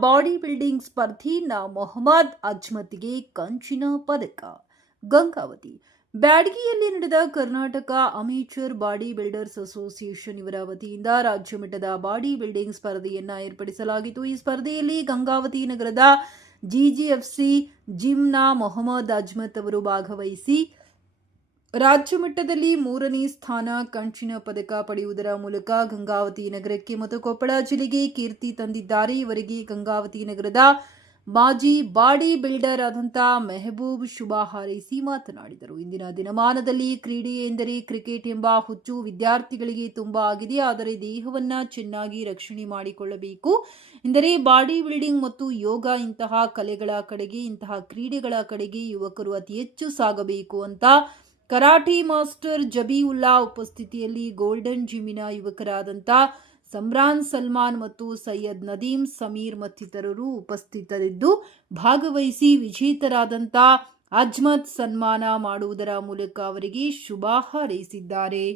Body building ಸ್ಪರ್ಧಿನ ಮೊಹಮ್ಮದ್ ಅಜ್ಮತ್ಗೆ ಕಂಚಿನ ಪದಕ. ಗಂಗಾವತಿ. ಬ್ಯಾಡಗಿಯಲ್ಲಿ ನಡೆದ Karnataka amateur body builders association ಇವರ ವತಿಯಿಂದ ರಾಜ್ಯ ಮಟ್ಟದ ಬಾಡಿ ಬಿಲ್ಡಿಂಗ್ ಸ್ಪರ್ಧೆಯನ್ನ ಏರ್ಪಡಿಸಲಾಗಿತ್ತು. ಈ ಸ್ಪರ್ಧೆಯಲ್ಲಿ ಗಂಗಾವತಿ ನಗರದ ಜಿಜಿಎಫ್ಸಿ ಜಿಮ್ನ ಮೊಹಮ್ಮದ್ ಅಜ್ಮತ್ ಅವರು ಭಾಗವಹಿಸಿ ರಾಜ್ಯ ಮಟ್ಟದಲ್ಲಿ ಮೂರನೇ ಸ್ಥಾನ ಕಂಚಿನ ಪದಕ ಪಡೆಯುವುದರ ಮೂಲಕ ಗಂಗಾವತಿ ನಗರಕ್ಕೆ ಮತ್ತು ಕೊಪ್ಪಳ ಜಿಲ್ಲೆಗೆ ಕೀರ್ತಿ ತಂದಿದ್ದಾರೆ. ಇವರಿಗೆ ಗಂಗಾವತಿ ನಗರದ ಮಾಜಿ ಬಾಡಿ ಬಿಲ್ಡರ್ ಆದಂಥ ಮೆಹಬೂಬ್ ಶುಭ ಹಾರೈಸಿ ಮಾತನಾಡಿದರು. ಇಂದಿನ ದಿನಮಾನದಲ್ಲಿ ಕ್ರೀಡೆ ಎಂದರೆ ಕ್ರಿಕೆಟ್ ಎಂಬ ಹುಚ್ಚು ವಿದ್ಯಾರ್ಥಿಗಳಿಗೆ ತುಂಬ ಆಗಿದೆ. ಆದರೆ ದೇಹವನ್ನ ಚೆನ್ನಾಗಿ ರಕ್ಷಣೆ ಮಾಡಿಕೊಳ್ಳಬೇಕು ಎಂದರೆ ಬಾಡಿ ಬಿಲ್ಡಿಂಗ್ ಮತ್ತು ಯೋಗ ಇಂತಹ ಕಲೆಗಳ ಕಡೆಗೆ, ಇಂತಹ ಕ್ರೀಡೆಗಳ ಕಡೆಗೆ ಯುವಕರು ಅತಿ ಹೆಚ್ಚು ಸಾಗಬೇಕು ಅಂತ ಕರಾಟೆ ಮಾಸ್ಟರ್ ಜಬೀವುಲ್ಲಾ ಉಪಸ್ಥಿತಿಯಲ್ಲಿ ಗೋಲ್ಡನ್ ಜಿಮಿನ ಯುವಕರಾದಂಥ ಸಮ್ರಾನ್ ಸಲ್ಮಾನ್ ಮತ್ತು ಸೈಯದ್ ನದೀಮ್ ಸಮೀರ್ ಮತ್ತಿತರರು ಉಪಸ್ಥಿತರಿದ್ದು, ಭಾಗವಹಿಸಿ ವಿಜೇತರಾದಂಥ ಅಜ್ಮತ್ ಸನ್ಮಾನ ಮಾಡುವುದರ ಮೂಲಕ ಅವರಿಗೆ ಶುಭ ಹಾರೈಸಿದ್ದಾರೆ.